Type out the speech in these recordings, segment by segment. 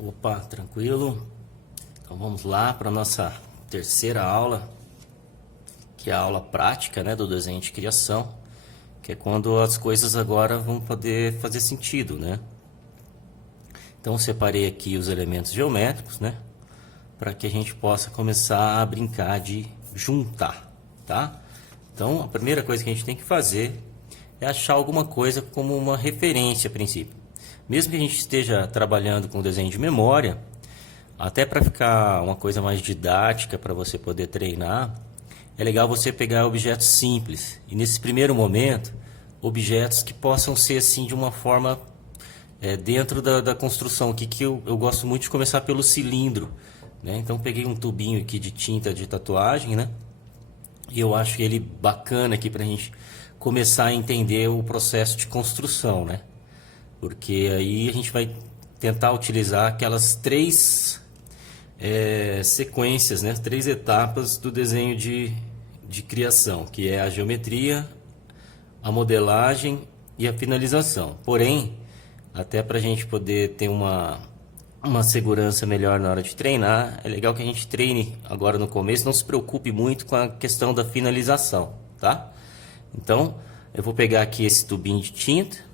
Opa, tranquilo? Então vamos lá para a nossa terceira aula, que é a aula prática, né, do desenho de criação, que é quando as coisas agora vão poder fazer sentido, né? Então eu separei aqui os elementos geométricos, né, para que a gente possa começar a brincar de juntar, tá? Então a primeira coisa que a gente tem que fazer é achar alguma coisa como uma referência a princípio. Mesmo que a gente esteja trabalhando com desenho de memória, até para ficar uma coisa mais didática para você poder treinar, é legal você pegar objetos simples. E nesse primeiro momento, objetos que possam ser assim de uma forma dentro da construção aqui, que eu gosto muito de começar pelo cilindro, né? Então peguei um tubinho aqui de tinta de tatuagem, né? E eu acho ele bacana aqui para a gente começar a entender o processo de construção, né? Porque aí a gente vai tentar utilizar aquelas três sequências, né? Três etapas do desenho de criação, que é a geometria, a modelagem e a finalização. Porém, até para a gente poder ter uma segurança melhor na hora de treinar, é legal que a gente treine agora no começo, não se preocupe muito com a questão da finalização, tá? Então, eu vou pegar aqui esse tubinho de tinta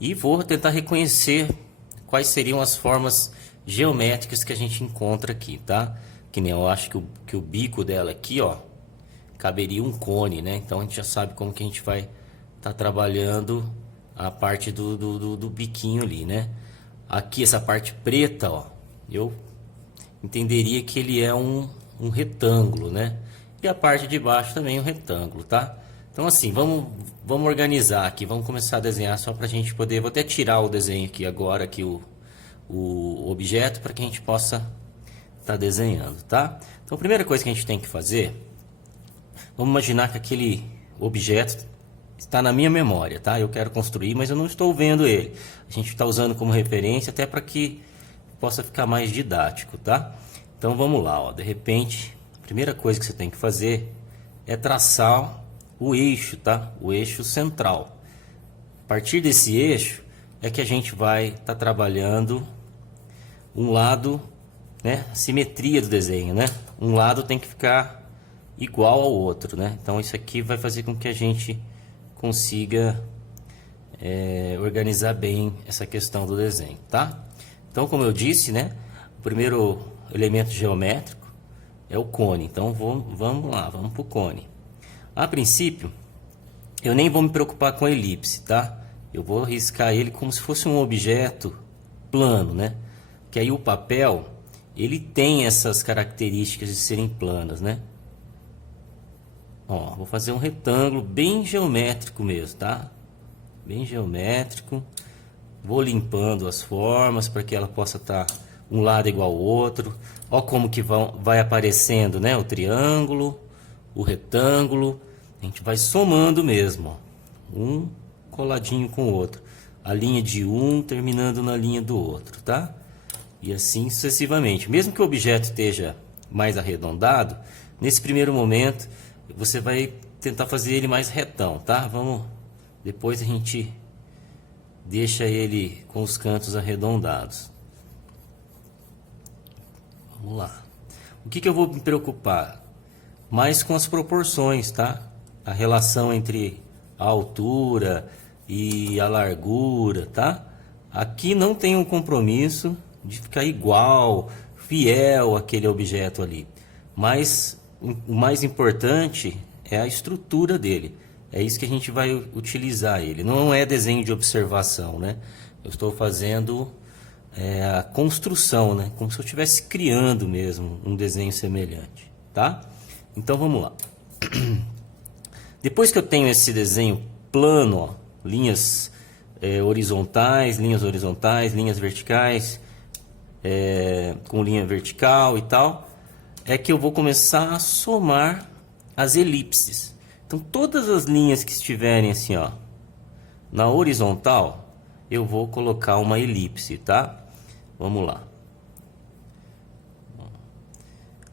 e vou tentar reconhecer quais seriam as formas geométricas que a gente encontra aqui, tá? Que nem eu acho que o bico dela aqui, ó, caberia um cone, né? Então a gente já sabe como que a gente vai estar trabalhando a parte do biquinho ali, né? Aqui essa parte preta, ó, eu entenderia que ele é um retângulo, né? E a parte de baixo também um retângulo, tá? Então assim, vamos organizar aqui, vamos começar a desenhar só para a gente poder, vou até tirar o desenho aqui agora, aqui o objeto, para que a gente possa estar desenhando, tá? Então a primeira coisa que a gente tem que fazer, vamos imaginar que aquele objeto está na minha memória, tá? Eu quero construir, mas eu não estou vendo ele. A gente está usando como referência até para que possa ficar mais didático, tá? Então vamos lá, ó. De repente, a primeira coisa que você tem que fazer é traçar o eixo, tá? O eixo central. A partir desse eixo é que a gente vai estar trabalhando um lado, né? Simetria do desenho, né? Um lado tem que ficar igual ao outro, né? Então isso aqui vai fazer com que a gente consiga organizar bem essa questão do desenho, tá? Então, como eu disse, né? O primeiro elemento geométrico é o cone. Então vamos lá, vamos para o cone. A princípio, eu nem vou me preocupar com a elipse, tá? Eu vou riscar ele como se fosse um objeto plano, né? Que aí o papel, ele tem essas características de serem planas, né? Ó, vou fazer um retângulo bem geométrico mesmo, tá? Bem geométrico. Vou limpando as formas para que ela possa estar um lado igual ao outro. Ó como que vai aparecendo, né? O triângulo, o retângulo, a gente vai somando mesmo, ó, um coladinho com o outro, a linha de um terminando na linha do outro, tá? E assim sucessivamente. Mesmo que o objeto esteja mais arredondado, nesse primeiro momento você vai tentar fazer ele mais retão, tá? Depois a gente deixa ele com os cantos arredondados. Vamos lá. O que eu vou me preocupar? Mais com as proporções, tá? A relação entre a altura e a largura, tá? Aqui não tem um compromisso de ficar igual, fiel àquele objeto ali. Mas o mais importante é a estrutura dele. É isso que a gente vai utilizar ele. Não é desenho de observação, né? Eu estou fazendo a construção, né? Como se eu estivesse criando mesmo um desenho semelhante, tá? Então vamos lá. Depois que eu tenho esse desenho plano, ó, linhas horizontais, linhas verticais, com linha vertical e tal, é que eu vou começar a somar as elipses. Então todas as linhas que estiverem assim, ó, na horizontal, eu vou colocar uma elipse, tá? Vamos lá.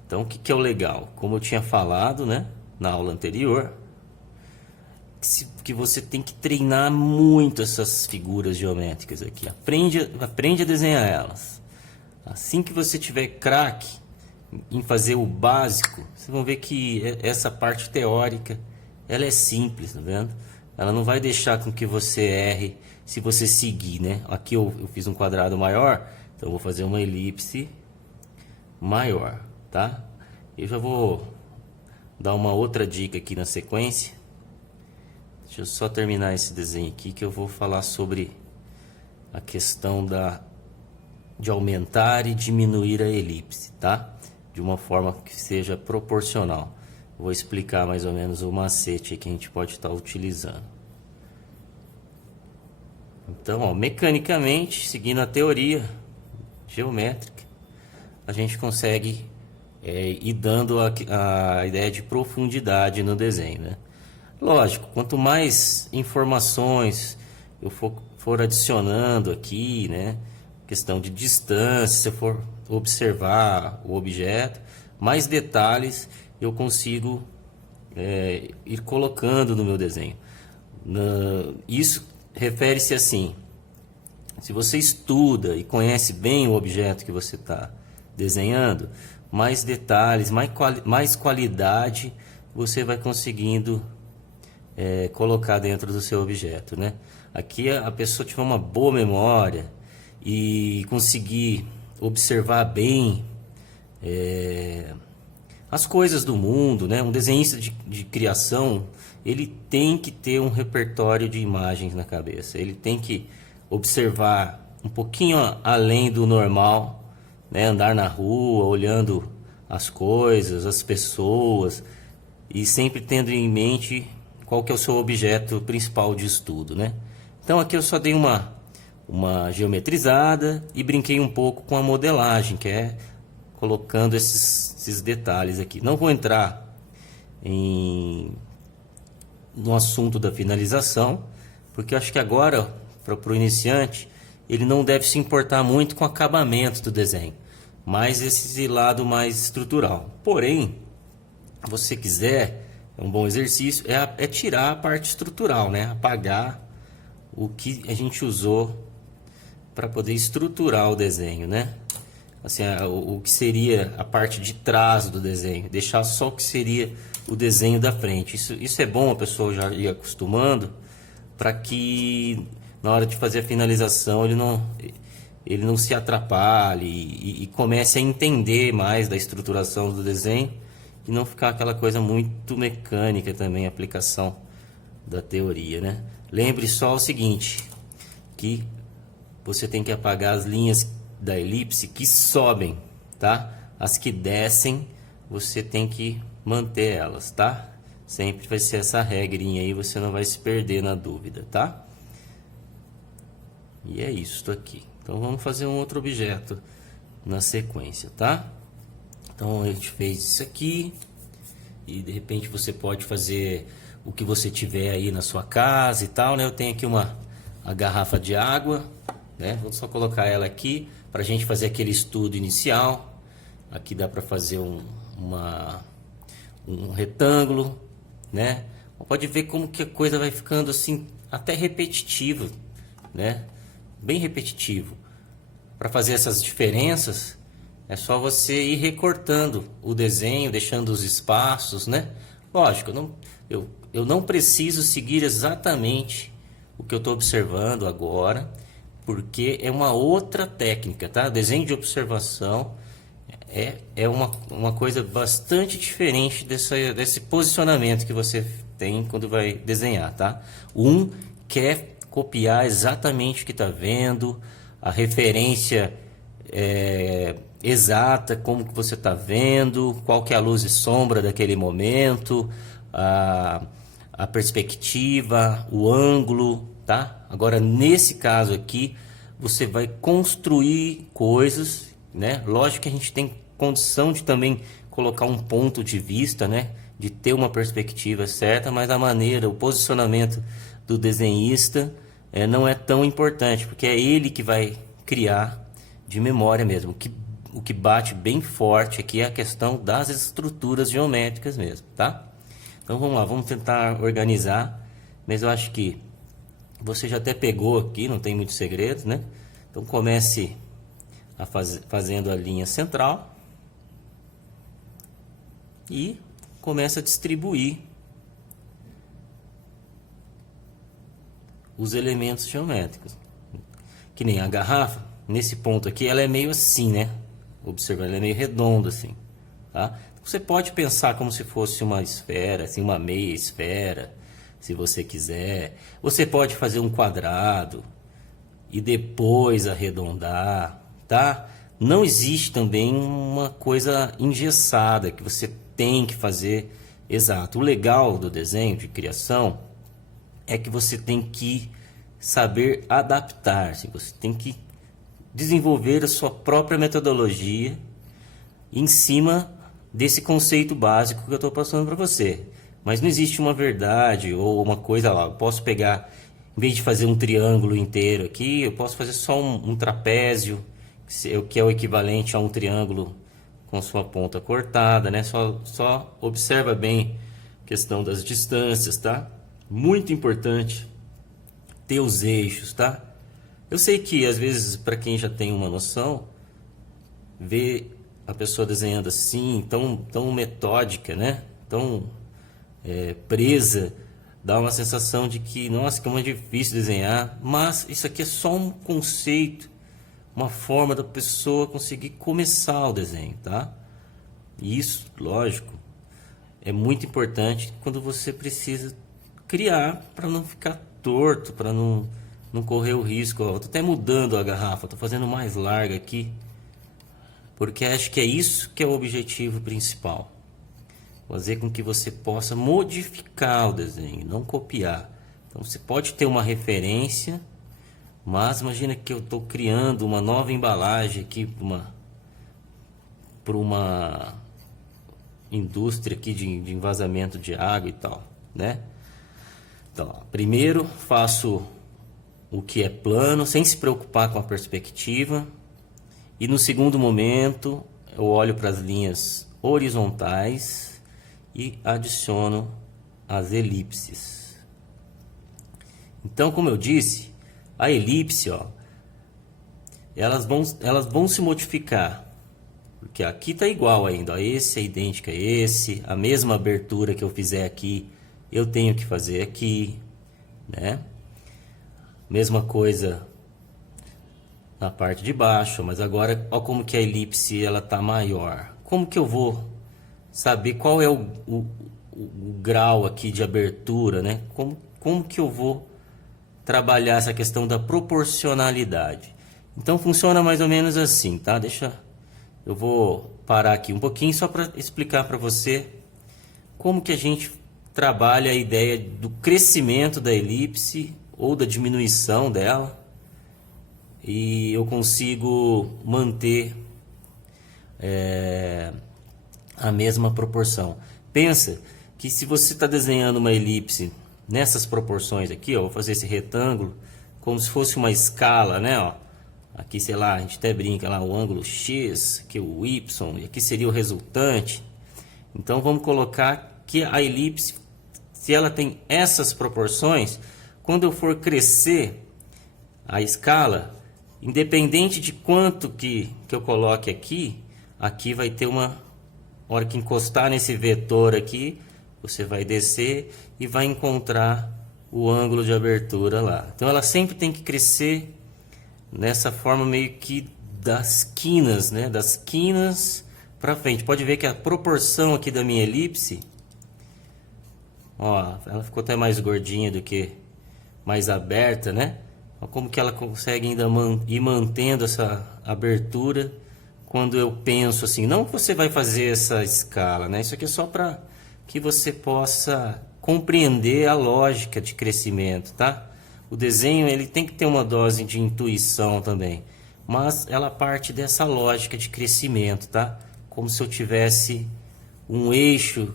Então, o que é o legal? Como eu tinha falado, né, na aula anterior, que você tem que treinar muito essas figuras geométricas aqui. Aprende a desenhar elas. Assim que você tiver craque em fazer o básico, vocês vão ver que essa parte teórica, ela é simples, tá vendo? Ela não vai deixar com que você erre se você seguir, né? Aqui eu fiz um quadrado maior, então eu vou fazer uma elipse maior, tá? Eu já vou dar uma outra dica aqui na sequência. Deixa eu só terminar esse desenho aqui que eu vou falar sobre a questão de aumentar e diminuir a elipse, tá? De uma forma que seja proporcional. Vou explicar mais ou menos o macete que a gente pode estar utilizando. Então, ó, mecanicamente, seguindo a teoria geométrica, a gente consegue ir dando a ideia de profundidade no desenho, né? Lógico, quanto mais informações eu for adicionando aqui, né? Questão de distância, se eu for observar o objeto, mais detalhes eu consigo ir colocando no meu desenho. Isso refere-se assim: se você estuda e conhece bem o objeto que você está desenhando, mais detalhes, mais qualidade você vai conseguindo colocar dentro do seu objeto, né? Aqui a pessoa tiver uma boa memória e conseguir observar bem as coisas do mundo, né? Um desenhista de criação, ele tem que ter um repertório de imagens na cabeça. Ele tem que observar um pouquinho além do normal, né? Andar na rua, olhando as coisas, as pessoas, e sempre tendo em mente qual que é o seu objeto principal de estudo, né? Então aqui eu só dei uma geometrizada e brinquei um pouco com a modelagem, que é colocando esses detalhes aqui. Não vou entrar no assunto da finalização, porque eu acho que agora, para o iniciante, ele não deve se importar muito com o acabamento do desenho, mas esse lado mais estrutural. Porém, se você quiser, um bom exercício é tirar a parte estrutural, né? Apagar o que a gente usou para poder estruturar o desenho, né? Assim, o que seria a parte de trás do desenho, deixar só o que seria o desenho da frente. Isso é bom a pessoa já ir acostumando, para que na hora de fazer a finalização ele não se atrapalhe e comece a entender mais da estruturação do desenho e não ficar aquela coisa muito mecânica também, a aplicação da teoria, né? Lembre só o seguinte, que você tem que apagar as linhas da elipse que sobem, tá? As que descem, você tem que manter elas, tá? Sempre vai ser essa regrinha aí, você não vai se perder na dúvida, tá? E é isso aqui. Então vamos fazer um outro objeto na sequência, tá? Então a gente fez isso aqui e de repente você pode fazer o que você tiver aí na sua casa e tal, né? Eu tenho aqui a garrafa de água, né? Vou só colocar ela aqui para a gente fazer aquele estudo inicial. Aqui dá para fazer um retângulo, né? Pode ver como que a coisa vai ficando assim até repetitiva, né? Bem repetitivo. Para fazer essas diferenças é só você ir recortando o desenho, deixando os espaços, né? Lógico, eu não preciso seguir exatamente o que eu estou observando agora, porque é uma outra técnica, tá? Desenho de observação é uma coisa bastante diferente desse posicionamento que você tem quando vai desenhar, tá? Um quer copiar exatamente o que está vendo, a referência exata, como que você está vendo, qual que é a luz e sombra daquele momento, a perspectiva, o ângulo, tá? Agora, nesse caso aqui, você vai construir coisas, né? Lógico que a gente tem condição de também colocar um ponto de vista, né? De ter uma perspectiva certa, mas a maneira, o posicionamento do desenhista não é tão importante, porque é ele que vai criar de memória mesmo. O que bate bem forte aqui é a questão das estruturas geométricas mesmo, tá? Então vamos lá, vamos tentar organizar, mas eu acho que você já até pegou aqui, não tem muito segredo, né? Então comece fazendo a linha central e começa a distribuir os elementos geométricos. Que nem a garrafa, nesse ponto aqui, ela é meio assim, né? Observa, ela é meio redonda assim, tá? Você pode pensar como se fosse uma esfera, assim, uma meia esfera, se você quiser. Você pode fazer um quadrado e depois arredondar, tá? Não existe também uma coisa engessada que você tem que fazer exato. O legal do desenho de criação é que você tem que saber adaptar-se, você tem que desenvolver a sua própria metodologia em cima desse conceito básico que eu estou passando para você. Mas não existe uma verdade ou uma coisa lá. Eu posso pegar, em vez de fazer um triângulo inteiro aqui, eu posso fazer só um trapézio, que é o equivalente a um triângulo com sua ponta cortada, né? Só observa bem a questão das distâncias, tá? Muito importante ter os eixos, tá? Eu sei que às vezes, para quem já tem uma noção, ver a pessoa desenhando assim, tão metódica, né? Tão presa, dá uma sensação de que, nossa, como é difícil desenhar. Mas isso aqui é só um conceito, uma forma da pessoa conseguir começar o desenho, tá? E isso, lógico, é muito importante quando você precisa criar para não ficar torto, para não correr o risco. Ó, eu tô até mudando a garrafa, tô fazendo mais larga aqui, porque acho que é isso que é o objetivo principal. Fazer com que você possa modificar o desenho, não copiar. Então você pode ter uma referência, mas imagina que eu estou criando uma nova embalagem aqui para uma indústria aqui de envasamento de água e tal, né? Então, ó, primeiro faço o que é plano, sem se preocupar com a perspectiva. E no segundo momento, eu olho para as linhas horizontais e adiciono as elipses. Então, como eu disse, a elipse, ó, elas vão se modificar. Porque aqui está igual ainda, ó, esse é idêntico a esse, a mesma abertura que eu fizer aqui, eu tenho que fazer aqui, né? Mesma coisa na parte de baixo, mas agora olha como que a elipse ela tá maior. Como que eu vou saber qual é o grau aqui de abertura, né? Como que eu vou trabalhar essa questão da proporcionalidade? Então funciona mais ou menos assim, tá? Eu vou parar aqui um pouquinho só para explicar para você como que a gente trabalha a ideia do crescimento da elipse ou da diminuição dela, e eu consigo manter a mesma proporção. Pensa que se você está desenhando uma elipse nessas proporções aqui, ó, vou fazer esse retângulo como se fosse uma escala, né? Ó, aqui, sei lá, a gente até brinca lá, o ângulo X, aqui o Y, e aqui seria o resultante. Então vamos colocar que a elipse, se ela tem essas proporções, quando eu for crescer a escala, independente de quanto que eu coloque aqui vai ter uma hora que encostar nesse vetor aqui, você vai descer e vai encontrar o ângulo de abertura lá. Então ela sempre tem que crescer nessa forma meio que das quinas, né? Das quinas para frente. Pode ver que a proporção aqui da minha elipse, ó, ela ficou até mais gordinha do que mais aberta, né? Olha como que ela consegue ainda ir mantendo essa abertura quando eu penso assim. Não que você vai fazer essa escala, né? Isso aqui é só para que você possa compreender a lógica de crescimento, tá? O desenho ele tem que ter uma dose de intuição também, mas ela parte dessa lógica de crescimento, tá? Como se eu tivesse um eixo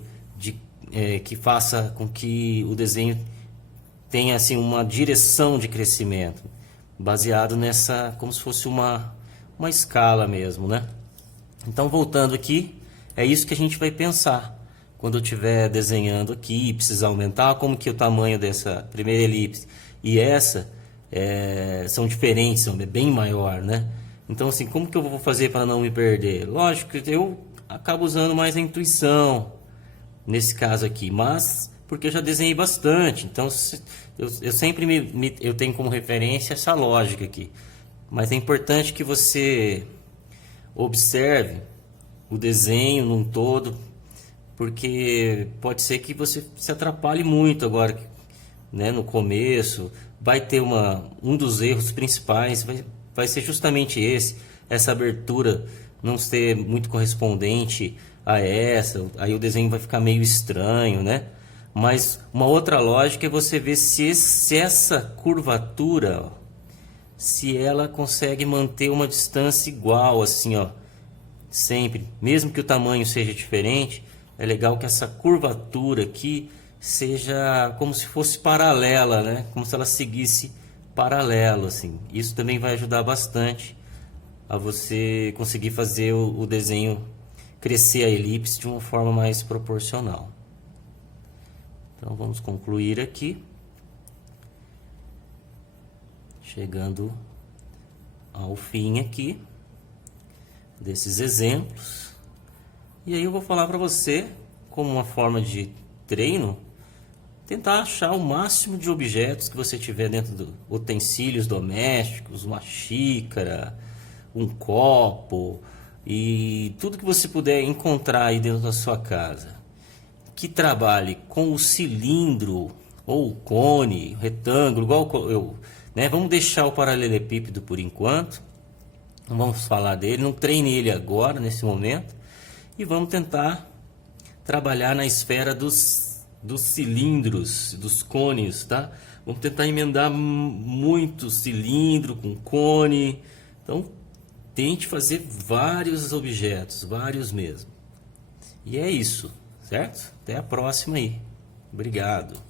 que faça com que o desenho tenha assim uma direção de crescimento, baseado nessa, como se fosse uma escala mesmo, né? Então, voltando aqui, é isso que a gente vai pensar quando eu estiver desenhando aqui, precisar aumentar, como que é o tamanho dessa primeira elipse e essa são diferentes, são bem maior, né? Então, assim, como que eu vou fazer para não me perder? Lógico que eu acabo usando mais a intuição nesse caso aqui, mas porque eu já desenhei bastante, então eu sempre eu tenho como referência essa lógica aqui. Mas é importante que você observe o desenho num todo, porque pode ser que você se atrapalhe muito agora, né, no começo. Vai ter um dos erros principais, vai ser justamente essa abertura não ser muito correspondente a essa, aí o desenho vai ficar meio estranho, né? Mas uma outra lógica é você ver se essa curvatura, ó, se ela consegue manter uma distância igual, assim, ó, sempre, mesmo que o tamanho seja diferente, é legal que essa curvatura aqui seja como se fosse paralela, né? Como se ela seguisse paralelo, assim. Isso também vai ajudar bastante a você conseguir fazer o desenho crescer a elipse de uma forma mais proporcional. Então vamos concluir aqui, chegando ao fim aqui desses exemplos. E aí eu vou falar para você, como uma forma de treino, tentar achar o máximo de objetos que você tiver dentro do utensílios domésticos, uma xícara, um copo e tudo que você puder encontrar aí dentro da sua casa, que trabalhe com o cilindro ou o cone, retângulo, igual eu, né? Vamos deixar o paralelepípedo por enquanto, não vamos falar dele, não treine ele agora, nesse momento, e vamos tentar trabalhar na esfera dos cilindros, dos cones, tá? Vamos tentar emendar muito cilindro com cone. Então, tente fazer vários objetos, vários mesmo. E é isso, certo? Até a próxima aí. Obrigado.